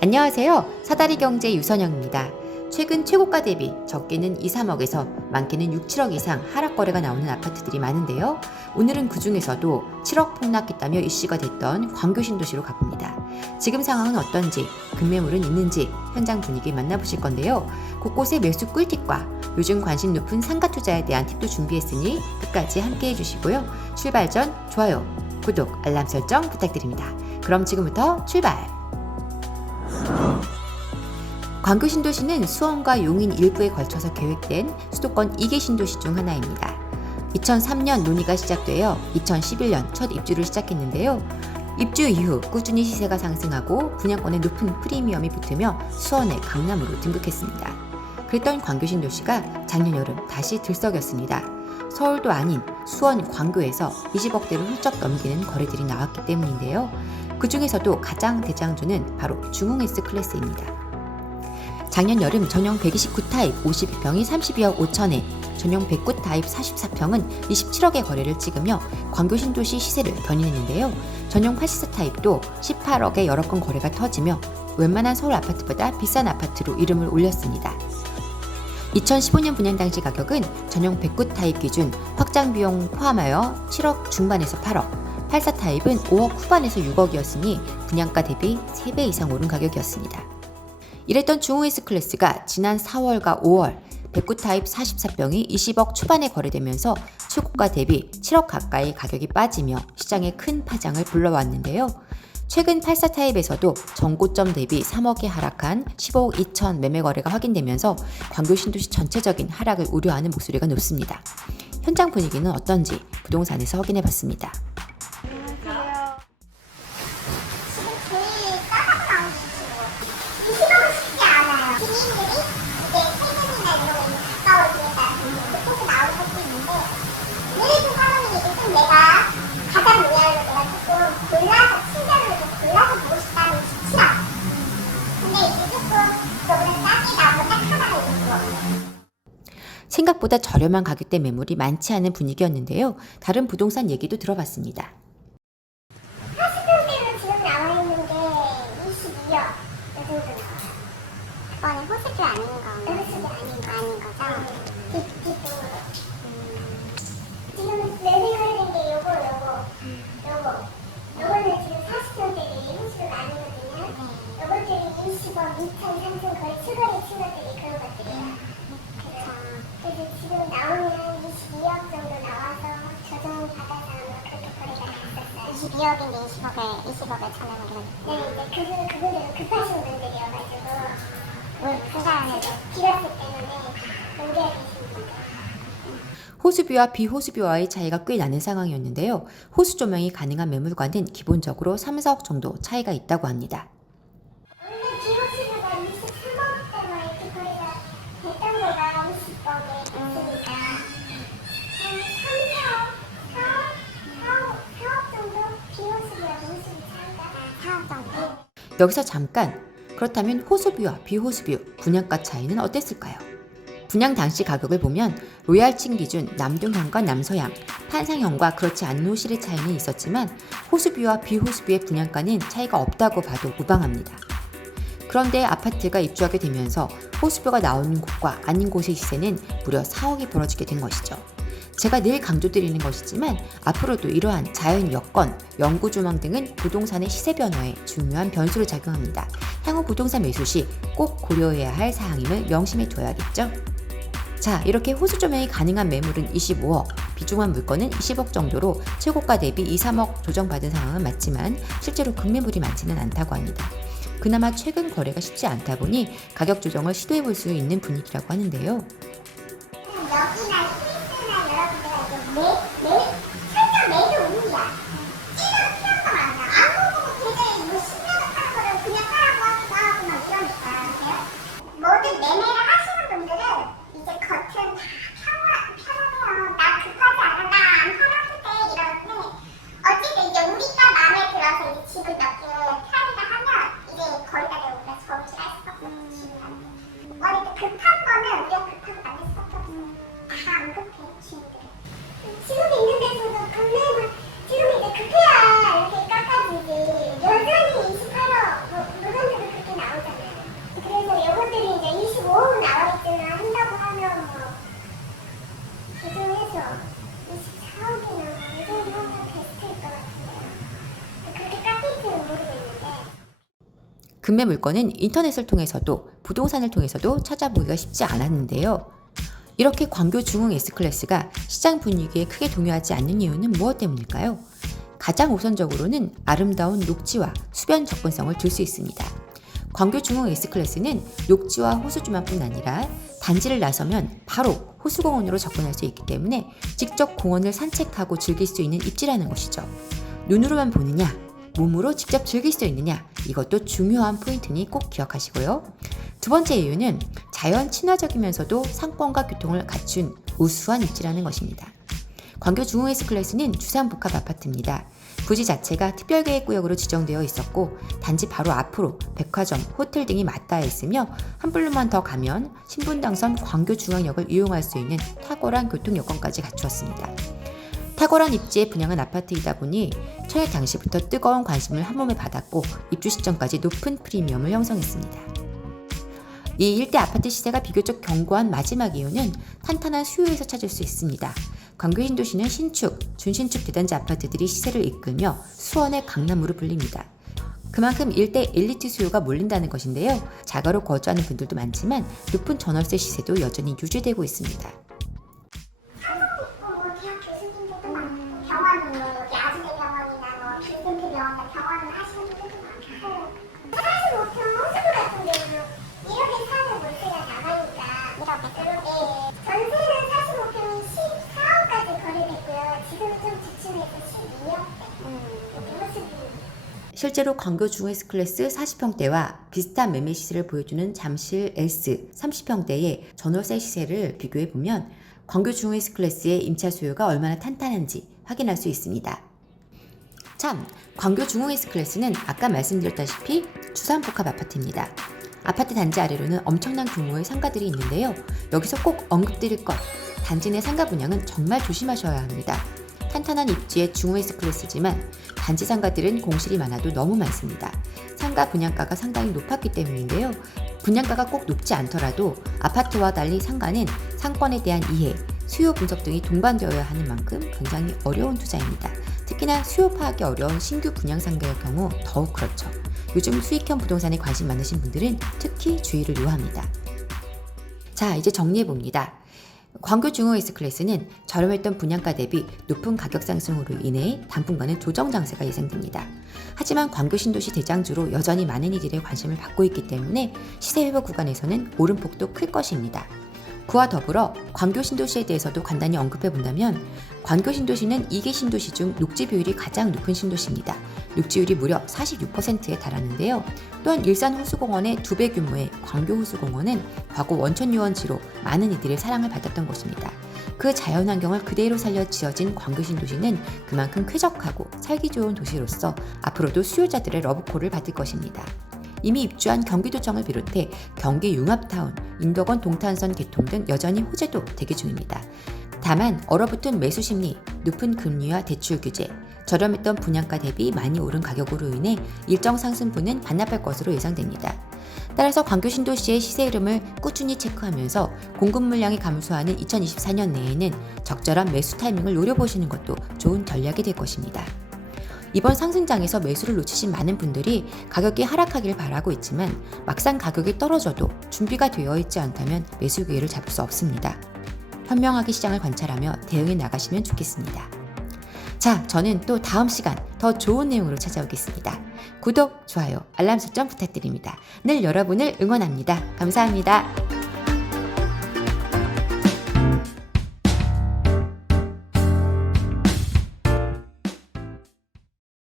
안녕하세요. 사다리경제 유선영입니다. 최근 최고가 대비 적게는 2, 3억에서 많게는 6, 7억 이상 하락 거래가 나오는 아파트들이 많은데요. 오늘은 그 중에서도 7억 폭락했다며 이슈가 됐던 광교 신도시로 가봅니다. 지금 상황은 어떤지, 급매물은 있는지 현장 분위기 만나보실 건데요. 곳곳의 매수 꿀팁과 요즘 관심 높은 상가 투자에 대한 팁도 준비했으니 끝까지 함께 해주시고요. 출발 전 좋아요, 구독, 알람 설정 부탁드립니다. 그럼 지금부터 출발! 광교 신도시는 수원과 용인 일부에 걸쳐서 계획된 수도권 2개 신도시 중 하나입니다. 2003년 논의가 시작되어 2011년 첫 입주를 시작했는데요. 입주 이후 꾸준히 시세가 상승하고 분양권에 높은 프리미엄이 붙으며 수원의 강남으로 등극했습니다. 그랬던 광교 신도시가 작년 여름 다시 들썩였습니다. 서울도 아닌 수원 광교에서 20억대를 훌쩍 넘기는 거래들이 나왔기 때문인데요. 그 중에서도 가장 대장주는 바로 중흥 S클래스입니다. 작년 여름 전용 129 타입 52평이 32억 5천에, 전용 109 타입 44평은 27억의 거래를 찍으며 광교 신도시 시세를 견인했는데요. 전용 84 타입도 18억의 여러 건 거래가 터지며 웬만한 서울 아파트보다 비싼 아파트로 이름을 올렸습니다. 2015년 분양 당시 가격은 전용 109 타입 기준 확장 비용 포함하여 7억 중반에서 8억, 84 타입은 5억 후반에서 6억이었으니 분양가 대비 3배 이상 오른 가격이었습니다. 이랬던 중흥 S클래스가 지난 4월과 5월 109 타입 44평이 20억 초반에 거래되면서 최고가 대비 7억 가까이 가격이 빠지며 시장에 큰 파장을 불러왔는데요. 최근 84 타입에서도 전고점 대비 3억에 하락한 15억 2천 매매 거래가 확인되면서 광교 신도시 전체적인 하락을 우려하는 목소리가 높습니다. 현장 분위기는 어떤지 부동산에서 확인해봤습니다. 생각보다 저렴한 가격대 매물이 많지 않은 분위기였는데요. 다른 부동산 얘기도 들어봤습니다. 40평대로 지금 나와 있는 게 22억 이 정도 나와요. 그거는 호수뷰 아닌 거. 호수뷰 아닌 거죠? 뒷동으로. 지금 매매하는 게 요거. 요거는 지금 40평대에 호수뷰가 아니거든요. 요것들이 20억, 2천, 3천 거의 추가로 친 것들이 그런 것들이에요. 그래서 지금 나오면 22억 정도 나와서 조정 받아서 그렇게 거래가 났었어요. 22억인데 20억에 천원을. 네, 이제 그분들은 급하신 분들이어가지고 비었기 때문에 연결이 있습니다. 호수뷰와 비호수뷰와의 차이가 꽤 나는 상황이었는데요. 호수 조명이 가능한 매물과는 기본적으로 3, 4억 정도 차이가 있다고 합니다. 원래 비호수뷰가 23억대로 이렇게 거래가 됐던 거가 50억에 있으니까 한 4억 정도 비호수뷰와 호수뷰 차이가 4억 정도. 여기서 잠깐, 그렇다면 호수뷰와 비호수뷰 분양가 차이는 어땠을까요? 분양 당시 가격을 보면 로얄층 기준 남동향과 남서향, 판상형과 그렇지 않은 호실의 차이는 있었지만 호수뷰와 비호수뷰의 분양가는 차이가 없다고 봐도 무방합니다. 그런데 아파트가 입주하게 되면서 호수뷰가 나오는 곳과 아닌 곳의 시세는 무려 4억이 벌어지게 된 것이죠. 제가 늘 강조드리는 것이지만 앞으로도 이러한 자연 여건, 영구 조망 등은 부동산의 시세 변화에 중요한 변수로 작용합니다. 향후 부동산 매수 시 꼭 고려해야 할 사항임을 명심해 둬야겠죠. 자, 이렇게 호수 조명이 가능한 매물은 25억, 비중한 물건은 20억 정도로 최고가 대비 2, 3억 조정받은 상황은 맞지만 실제로 급매물이 많지는 않다고 합니다. 그나마 최근 거래가 쉽지 않다 보니 가격 조정을 시도해볼 수 있는 분위기라고 하는데요. 여기나 스위스나 여러분들가 이제 살짝 매도 운이야. 찌는 필요가 많아. 아무것도 굉장히 뭐 10년을 파는 거를 그냥 사라고 하기도 하고 막 이러니까. 모든 매매를 하시는 분들은 이제 겉은 다 편안해요. 나 급하지 않아. 나 안 팔았을 때 이러는데 어쨌든 이제 우리가 마음에 들어서 이제 집을 몇 개 팔이가 하면 이제 거기다 대고 우리가 저울질 할 수밖에 없어. 집을 원래 급한 거는 우리가 급하게 만들 수밖에 없어. 다 안 급해 친구들. 지금도 있는 데서도 금매물 지금 이제 급해야 이렇게 깎아주지. 여전히 28억 물건들은 그렇게 나오는 금매 물건은 인터넷을 통해서도 부동산을 통해서도 찾아보기가 쉽지 않았는데요. 이렇게 광교 중흥 S클래스가 시장 분위기에 크게 동요하지 않는 이유는 무엇 때문일까요? 가장 우선적으로는 아름다운 녹지와 수변 접근성을 들 수 있습니다. 광교 중흥 S클래스는 녹지와 호수주만뿐 아니라 단지를 나서면 바로 호수공원으로 접근할 수 있기 때문에 직접 공원을 산책하고 즐길 수 있는 입지라는 것이죠. 눈으로만 보느냐, 몸으로 직접 즐길 수 있느냐, 이것도 중요한 포인트니 꼭 기억하시고요. 두 번째 이유는 자연 친화적이면서도 상권과 교통을 갖춘 우수한 입지라는 것입니다. 광교 중흥 S클래스는 주상복합 아파트입니다. 부지 자체가 특별계획구역으로 지정되어 있었고 단지 바로 앞으로 백화점, 호텔 등이 맞닿아 있으며 한 블록만 더 가면 신분당선 광교중앙역을 이용할 수 있는 탁월한 교통 여건까지 갖추었습니다. 탁월한 입지에 분양한 아파트이다 보니 청약 당시부터 뜨거운 관심을 한몸에 받았고 입주 시점까지 높은 프리미엄을 형성했습니다. 이 일대 아파트 시세가 비교적 견고한 마지막 이유는 탄탄한 수요에서 찾을 수 있습니다. 광교 신도시는 신축, 준신축 대단지 아파트들이 시세를 이끌며 수원의 강남으로 불립니다. 그만큼 일대 엘리트 수요가 몰린다는 것인데요. 자가로 거주하는 분들도 많지만 높은 전월세 시세도 여전히 유지되고 있습니다. 실제로 광교 중흥 S클래스 40평대와 비슷한 매매 시세를 보여주는 잠실 S 30평대의 전월세 시세를 비교해보면 광교 중흥 S클래스의 임차 수요가 얼마나 탄탄한지 확인할 수 있습니다. 참, 광교 중흥 S클래스는 아까 말씀드렸다시피 주상복합 아파트입니다. 아파트 단지 아래로는 엄청난 규모의 상가들이 있는데요. 여기서 꼭 언급드릴 것, 단지 내 상가 분양은 정말 조심하셔야 합니다. 탄탄한 입지의 중흥 S클래스지만 단지 상가들은 공실이 많아도 너무 많습니다. 상가 분양가가 상당히 높았기 때문인데요. 분양가가 꼭 높지 않더라도 아파트와 달리 상가는 상권에 대한 이해, 수요 분석 등이 동반되어야 하는 만큼 굉장히 어려운 투자입니다. 특히나 수요 파악이 어려운 신규 분양 상가의 경우 더욱 그렇죠. 요즘 수익형 부동산에 관심 많으신 분들은 특히 주의를 요합니다. 자, 이제 정리해봅니다. 광교 중흥 S클래스는 저렴했던 분양가 대비 높은 가격 상승으로 인해 당분간은 조정 장세가 예상됩니다. 하지만 광교 신도시 대장주로 여전히 많은 이들의 관심을 받고 있기 때문에 시세 회복 구간에서는 오름폭도 클 것입니다. 그와 더불어 광교 신도시에 대해서도 간단히 언급해 본다면 광교 신도시는 2개 신도시 중 녹지 비율이 가장 높은 신도시입니다. 녹지율이 무려 46%에 달하는데요. 또한 일산 호수공원의 2배 규모의 광교 호수공원은 과거 원천 유원지로 많은 이들의 사랑을 받았던 곳입니다. 그 자연환경을 그대로 살려 지어진 광교 신도시는 그만큼 쾌적하고 살기 좋은 도시로서 앞으로도 수요자들의 러브콜을 받을 것입니다. 이미 입주한 경기도청을 비롯해 경기 융합타운, 인덕원 동탄선 개통 등 여전히 호재도 대기 중입니다. 다만 얼어붙은 매수 심리, 높은 금리와 대출 규제, 저렴했던 분양가 대비 많이 오른 가격으로 인해 일정 상승분은 반납할 것으로 예상됩니다. 따라서 광교 신도시의 시세 흐름을 꾸준히 체크하면서 공급 물량이 감소하는 2024년 내에는 적절한 매수 타이밍을 노려보시는 것도 좋은 전략이 될 것입니다. 이번 상승장에서 매수를 놓치신 많은 분들이 가격이 하락하길 바라고 있지만 막상 가격이 떨어져도 준비가 되어 있지 않다면 매수 기회를 잡을 수 없습니다. 현명하게 시장을 관찰하며 대응해 나가시면 좋겠습니다. 자, 저는 또 다음 시간 더 좋은 내용으로 찾아오겠습니다. 구독, 좋아요, 알람 설정 부탁드립니다. 늘 여러분을 응원합니다. 감사합니다.